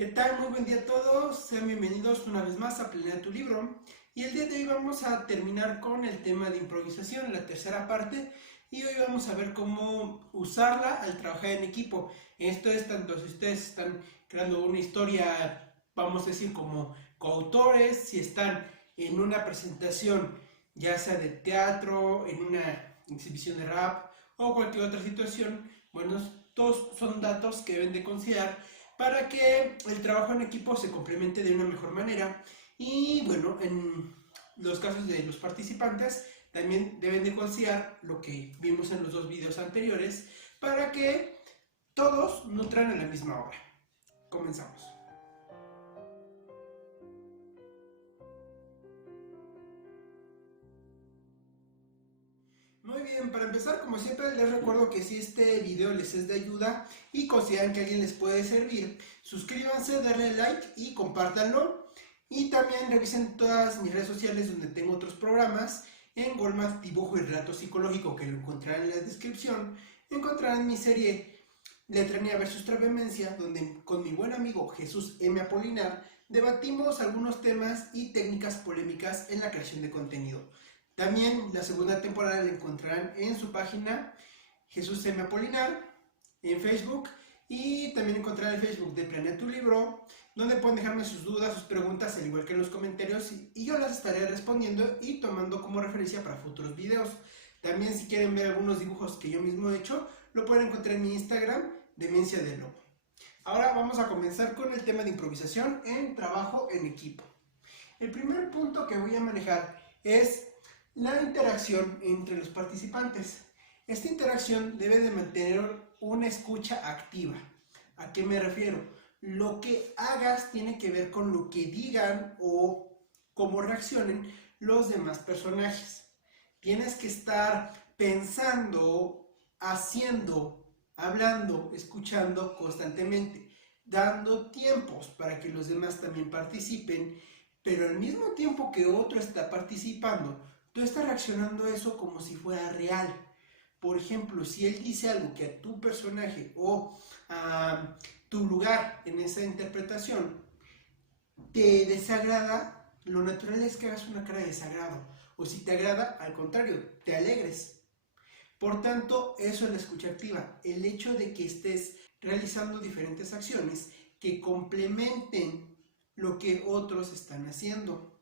¿Qué tal? Muy buen día a todos, sean bienvenidos una vez más a Planea tu Libro. Y el día de hoy vamos a terminar con el tema de improvisación, la tercera parte, y hoy vamos a ver cómo usarla al trabajar en equipo. Esto es tanto si ustedes están creando una historia, vamos a decir, como coautores, si están en una presentación, ya sea de teatro, en una exhibición de rap o cualquier otra situación. Bueno, todos son datos que deben de considerar para que el trabajo en equipo se complemente de una mejor manera. Y bueno, en los casos de los participantes también deben de considerar lo que vimos en los dos videos anteriores para que todos nutran a la misma obra. Comenzamos. Muy bien, para empezar, como siempre, les recuerdo que si este video les es de ayuda y consideran que a alguien les puede servir, suscríbanse, darle like y compártanlo. Y también revisen todas mis redes sociales donde tengo otros programas. En Walmart Dibujo y Relato Psicológico, que lo encontrarán en la descripción. Encontrarán mi serie Letranía versus Vehemencia, donde con mi buen amigo Jesús M. Apolinar debatimos algunos temas y técnicas polémicas en la creación de contenido. También la segunda temporada la encontrarán en su página Jesús M. Apolinar, en Facebook, y también encontrarán el Facebook de Planea tu Libro, donde pueden dejarme sus dudas, sus preguntas, al igual que en los comentarios, y yo las estaré respondiendo y tomando como referencia para futuros videos. También, si quieren ver algunos dibujos que yo mismo he hecho, lo pueden encontrar en mi Instagram, Demencia de Lobo. Ahora vamos a comenzar con el tema de improvisación en trabajo en equipo. El primer punto que voy a manejar es la interacción entre los participantes. Esta interacción debe de mantener una escucha activa. ¿A qué me refiero? Lo que hagas tiene que ver con lo que digan o cómo reaccionen los demás personajes. Tienes que estar pensando, haciendo, hablando, escuchando constantemente, dando tiempos para que los demás también participen, pero al mismo tiempo que otro está participando, tú estás reaccionando a eso como si fuera real. Por ejemplo, si él dice algo que a tu personaje o a tu lugar en esa interpretación te desagrada, lo natural es que hagas una cara de desagrado. O si te agrada, al contrario, te alegres. Por tanto, eso es la escucha activa. El hecho de que estés realizando diferentes acciones que complementen lo que otros están haciendo.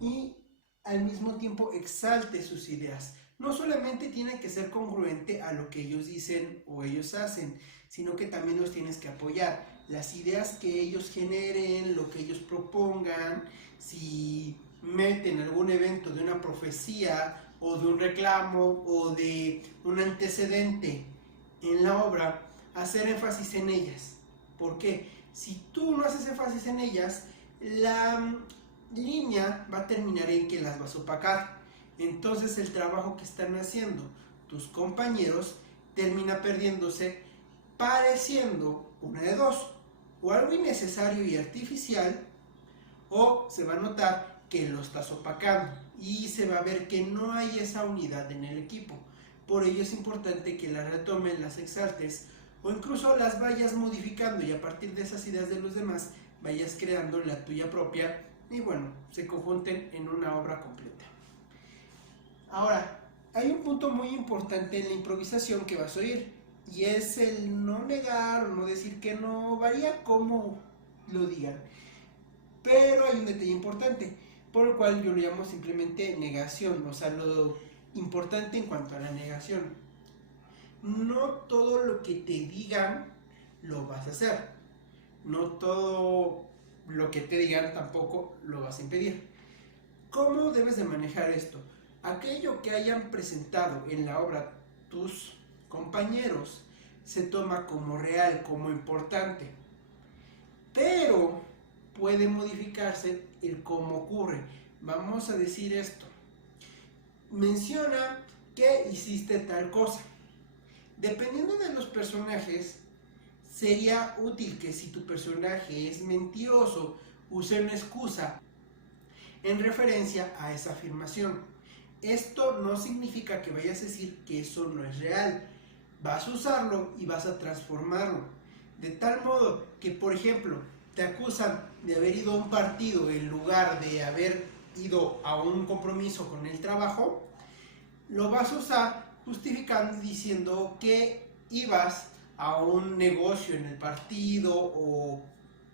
Y al mismo tiempo exalte sus ideas. No solamente tiene que ser congruente a lo que ellos dicen o ellos hacen, sino que también los tienes que apoyar. Las ideas que ellos generen, lo que ellos propongan, si meten algún evento de una profecía o de un reclamo o de un antecedente en la obra, hacer énfasis en ellas. ¿Por qué? Si tú no haces énfasis en ellas, la línea va a terminar en que las vas a opacar. Entonces el trabajo que están haciendo tus compañeros termina perdiéndose, pareciendo una de dos: o algo innecesario y artificial, o se va a notar que lo estás opacando y se va a ver que no hay esa unidad en el equipo. Por ello es importante que las retomen, las exaltes o incluso las vayas modificando, y a partir de esas ideas de los demás vayas creando la tuya propia y bueno, se conjunten en una obra completa. Ahora, hay un punto muy importante en la improvisación que vas a oír, y es el no negar o no decir que no, varía como lo digan. Pero hay un detalle importante, por el cual yo lo llamo simplemente negación, o sea, lo importante en cuanto a la negación. No todo lo que te digan lo vas a hacer. No todo lo que te digan tampoco lo vas a impedir. ¿Cómo debes de manejar esto? Aquello que hayan presentado en la obra tus compañeros se toma como real, como importante, pero puede modificarse el cómo ocurre. Vamos a decir esto: menciona que hiciste tal cosa. Dependiendo de los personajes, sería útil que si tu personaje es mentiroso, use una excusa en referencia a esa afirmación. Esto no significa que vayas a decir que eso no es real. Vas a usarlo y vas a transformarlo. De tal modo que, por ejemplo, te acusan de haber ido a un partido en lugar de haber ido a un compromiso con el trabajo, lo vas a usar justificando y diciendo que ibas a un negocio en el partido o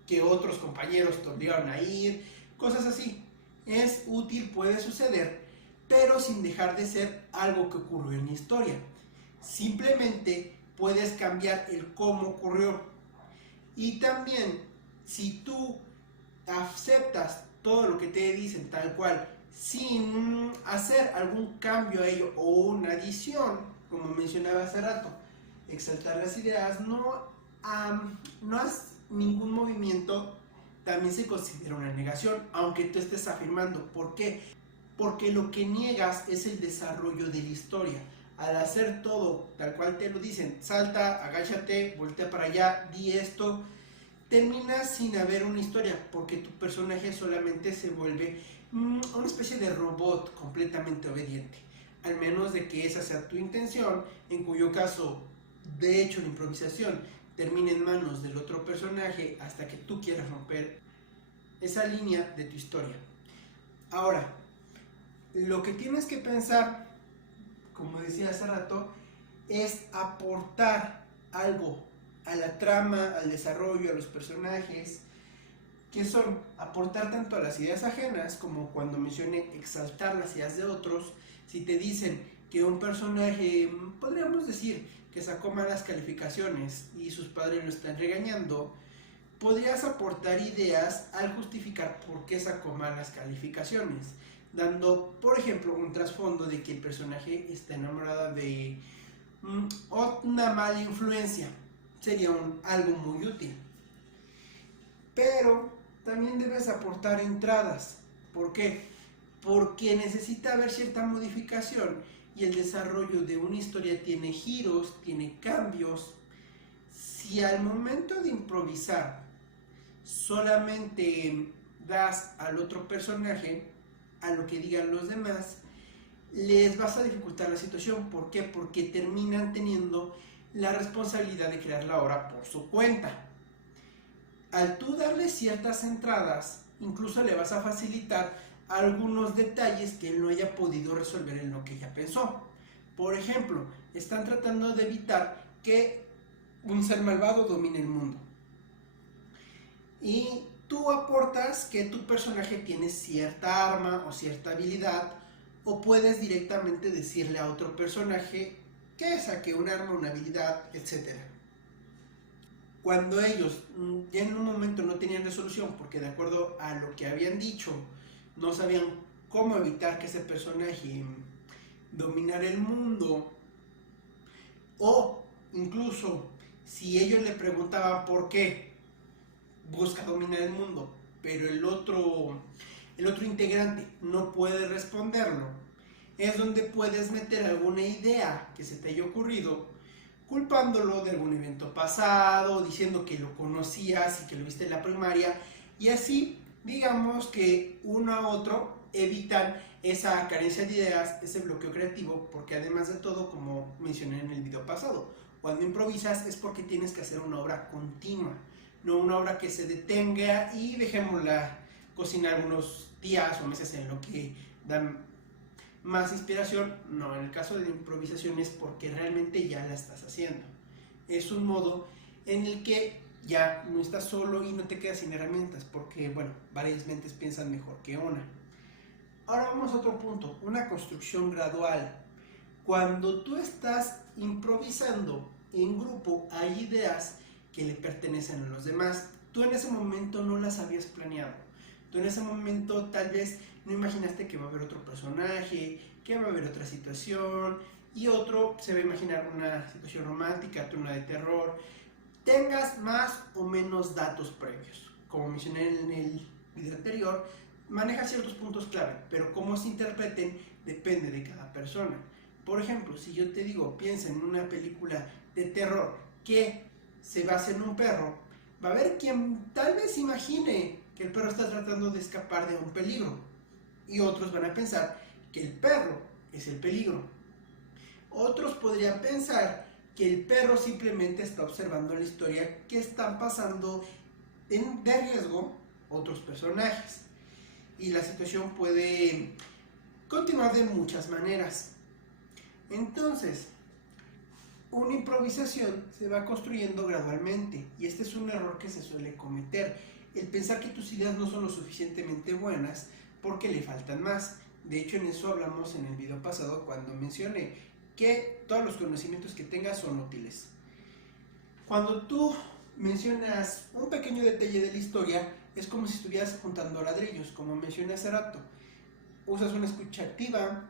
que otros compañeros te obligaron a ir, cosas así. Es útil, puede suceder, pero sin dejar de ser algo que ocurrió en la historia. Simplemente puedes cambiar el cómo ocurrió. Y también, si tú aceptas todo lo que te dicen tal cual, sin hacer algún cambio a ello o una adición, como mencionaba hace rato, exaltar las ideas, no haces ningún movimiento, también se considera una negación, aunque tú estés afirmando. ¿Por qué? Porque lo que niegas es el desarrollo de la historia. Al hacer todo tal cual te lo dicen, salta, agáchate, voltea para allá, di esto, termina sin haber una historia, porque tu personaje solamente se vuelve una especie de robot completamente obediente, al menos de que esa sea tu intención, en cuyo caso, de hecho, la improvisación termina en manos del otro personaje hasta que tú quieras romper esa línea de tu historia. Ahora, lo que tienes que pensar, como decía hace rato, es aportar algo a la trama, al desarrollo, a los personajes, que son aportar tanto a las ideas ajenas como cuando mencioné exaltar las ideas de otros. Si te dicen que un personaje, podríamos decir, que sacó malas calificaciones y sus padres lo están regañando, podrías aportar ideas al justificar por qué sacó malas calificaciones, dando, por ejemplo, un trasfondo de que el personaje está enamorado de una mala influencia. Sería algo muy útil. Pero también debes aportar entradas. ¿Por qué? Porque necesita haber cierta modificación y el desarrollo de una historia tiene giros, tiene cambios. Si al momento de improvisar solamente das al otro personaje a lo que digan los demás, les vas a dificultar la situación. ¿Por qué? Porque terminan teniendo la responsabilidad de crear la obra por su cuenta. Al tú darle ciertas entradas, incluso le vas a facilitar algunos detalles que él no haya podido resolver en lo que ya pensó. Por ejemplo, están tratando de evitar que un ser malvado domine el mundo. Y tú aportas que tu personaje tiene cierta arma o cierta habilidad, o puedes directamente decirle a otro personaje que saque un arma, una habilidad, etc. Cuando ellos ya en un momento no tenían resolución, porque de acuerdo a lo que habían dicho, no sabían cómo evitar que ese personaje dominara el mundo, o incluso si ellos le preguntaban por qué busca dominar el mundo, pero el otro integrante no puede responderlo, es donde puedes meter alguna idea que se te haya ocurrido, culpándolo de algún evento pasado, diciendo que lo conocías y que lo viste en la primaria, y así, digamos que uno a otro evitan esa carencia de ideas, ese bloqueo creativo, porque además de todo, como mencioné en el video pasado, cuando improvisas es porque tienes que hacer una obra continua, no una obra que se detenga y dejémosla cocinar unos días o meses en lo que dan más inspiración. No, en el caso de la improvisación es porque realmente ya la estás haciendo. Es un modo en el que ya no estás solo y no te quedas sin herramientas, porque bueno, varias mentes piensan mejor que una. Ahora vamos a otro punto, una construcción gradual. Cuando tú estás improvisando en grupo, hay ideas que le pertenecen a los demás. Tú en ese momento no las habías planeado. Tú en ese momento tal vez no imaginaste que va a haber otro personaje, que va a haber otra situación, y otro se va a imaginar una situación romántica, una de terror. Tengas más o menos datos previos. Como mencioné en el video anterior, maneja ciertos puntos clave, pero cómo se interpreten depende de cada persona. Por ejemplo, si yo te digo, piensa en una película de terror que se basa en un perro, va a haber quien tal vez imagine que el perro está tratando de escapar de un peligro, y otros van a pensar que el perro es el peligro. Otros podrían pensar que el perro simplemente está observando la historia que están pasando de riesgo otros personajes. Y la situación puede continuar de muchas maneras. Entonces, una improvisación se va construyendo gradualmente y este es un error que se suele cometer, el pensar que tus ideas no son lo suficientemente buenas porque le faltan más. De hecho, en eso hablamos en el video pasado cuando mencioné que todos los conocimientos que tengas son útiles. Cuando tú mencionas un pequeño detalle de la historia, es como si estuvieras juntando ladrillos, como mencioné hace rato. Usas una escucha activa,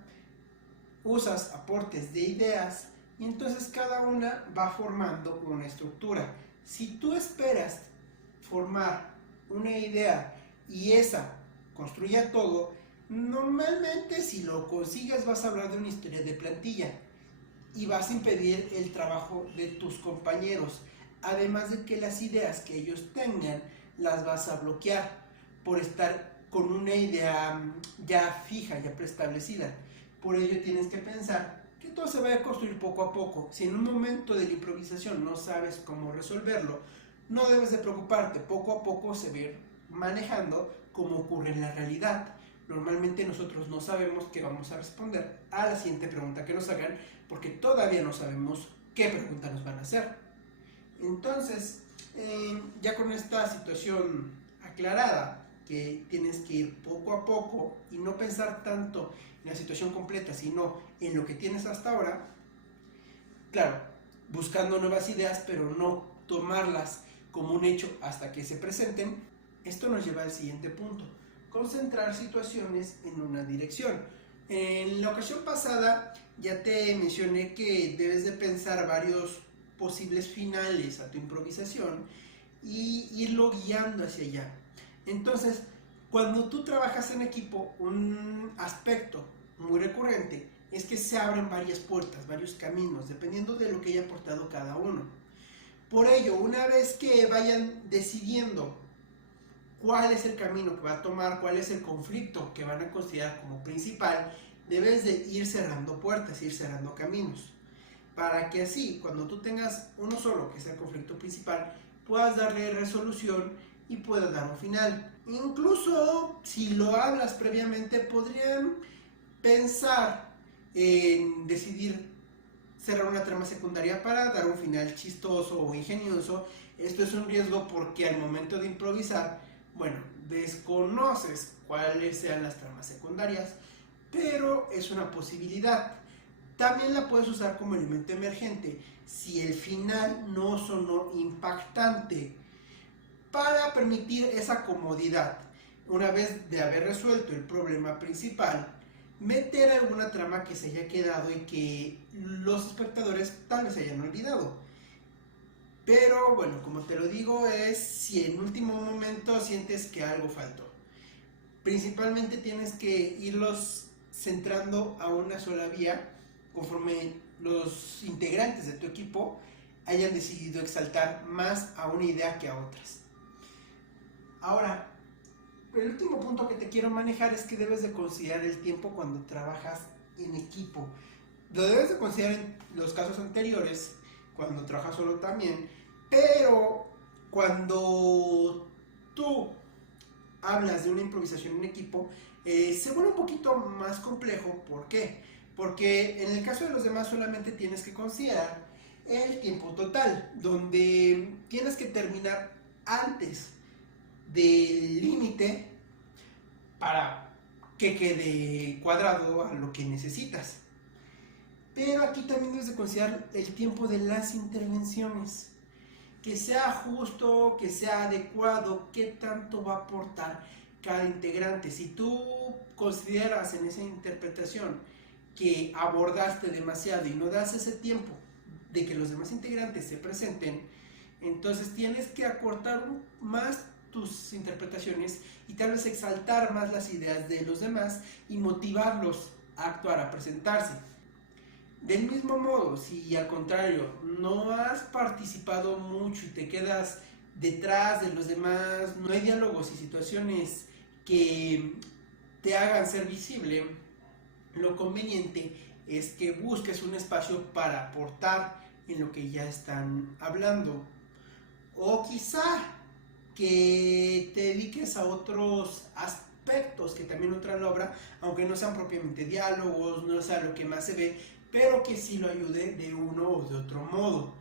usas aportes de ideas y entonces cada una va formando una estructura. Si tú esperas formar una idea y esa construya todo, normalmente si lo consigues vas a hablar de una historia de plantilla y vas a impedir el trabajo de tus compañeros, además de que las ideas que ellos tengan las vas a bloquear por estar con una idea ya fija, ya preestablecida. Por ello tienes que pensar que todo se va a construir poco a poco. Si en un momento de la improvisación no sabes cómo resolverlo, no debes de preocuparte, poco a poco se va a ir manejando como ocurre en la realidad. Normalmente nosotros no sabemos qué vamos a responder a la siguiente pregunta que nos hagan porque todavía no sabemos qué pregunta nos van a hacer. Entonces, ya con esta situación aclarada, que tienes que ir poco a poco y no pensar tanto en la situación completa, sino en lo que tienes hasta ahora, claro, buscando nuevas ideas, pero no tomarlas como un hecho hasta que se presenten, esto nos lleva al siguiente punto: concentrar situaciones en una dirección. En la ocasión pasada ya te mencioné que debes de pensar varios posibles finales a tu improvisación y irlo guiando hacia allá. Entonces, cuando tú trabajas en equipo, un aspecto muy recurrente es que se abren varias puertas, varios caminos, dependiendo de lo que haya aportado cada uno. Por ello, una vez que vayan decidiendo cuál es el camino que va a tomar, cuál es el conflicto que van a considerar como principal, debes de ir cerrando puertas, ir cerrando caminos, para que así, cuando tú tengas uno solo, que sea el conflicto principal, puedas darle resolución y puedas dar un final. Incluso si lo hablas previamente, podrían pensar en decidir cerrar una trama secundaria para dar un final chistoso o ingenioso. Esto es un riesgo porque al momento de improvisar, bueno, desconoces cuáles sean las tramas secundarias, pero es una posibilidad. También la puedes usar como elemento emergente si el final no sonó impactante, para permitir esa comodidad. Una vez de haber resuelto el problema principal, meter alguna trama que se haya quedado y que los espectadores tal vez se hayan olvidado. Pero bueno, como te lo digo, es si en último momento sientes que algo faltó. Principalmente tienes que irlos centrando a una sola vía conforme los integrantes de tu equipo hayan decidido exaltar más a una idea que a otras. Ahora, el último punto que te quiero manejar es que debes de considerar el tiempo cuando trabajas en equipo. Lo debes de considerar en los casos anteriores, cuando trabajas solo también, pero cuando tú hablas de una improvisación en equipo, se vuelve un poquito más complejo. ¿Por qué? Porque en el caso de los demás solamente tienes que considerar el tiempo total, donde tienes que terminar antes del límite para que quede cuadrado a lo que necesitas. Pero aquí también debes de considerar el tiempo de las intervenciones, que sea justo, que sea adecuado, qué tanto va a aportar cada integrante. Si tú consideras en esa interpretación que abordaste demasiado y no das ese tiempo de que los demás integrantes se presenten, entonces tienes que acortar más tus interpretaciones y tal vez exaltar más las ideas de los demás y motivarlos a actuar, a presentarse. Del mismo modo, si al contrario no has participado mucho y te quedas detrás de los demás, no hay diálogos y situaciones que te hagan ser visible, lo conveniente es que busques un espacio para aportar en lo que ya están hablando. O quizá que te dediques a otros aspectos que también nutran la obra, aunque no sean propiamente diálogos, no sea lo que más se ve, pero que sí lo ayude de uno o de otro modo.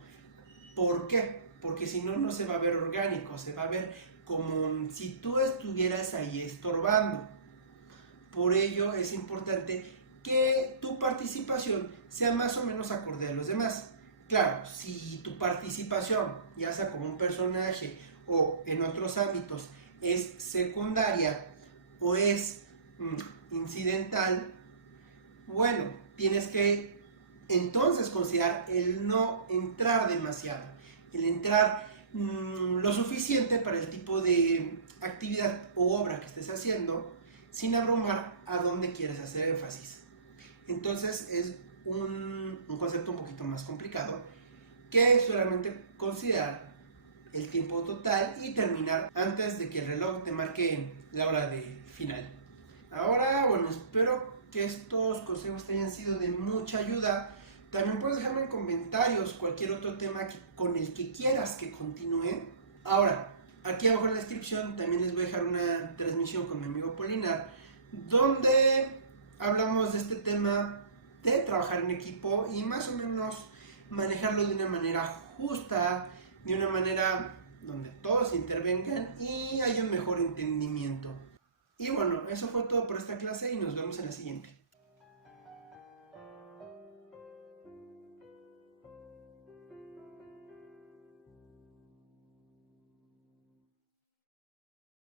¿Por qué? Porque si no, no se va a ver orgánico, se va a ver como si tú estuvieras ahí estorbando. Por ello es importante que tu participación sea más o menos acorde a los demás. Claro, si tu participación, ya sea como un personaje o en otros ámbitos, es secundaria o es incidental, bueno, tienes que entonces considerar el no entrar demasiado, el entrar lo suficiente para el tipo de actividad o obra que estés haciendo, sin abrumar a dónde quieres hacer énfasis. Entonces es un concepto un poquito más complicado, que es solamente considerar el tiempo total y terminar antes de que el reloj te marque la hora de final. Ahora, bueno, espero que estos consejos te hayan sido de mucha ayuda. También puedes dejarme en comentarios cualquier otro tema con el que quieras que continúe. Ahora, aquí abajo en la descripción también les voy a dejar una transmisión con mi amigo Polinar, donde hablamos de este tema de trabajar en equipo y más o menos manejarlo de una manera justa, de una manera donde todos intervengan y haya un mejor entendimiento. Y bueno, eso fue todo por esta clase y nos vemos en la siguiente.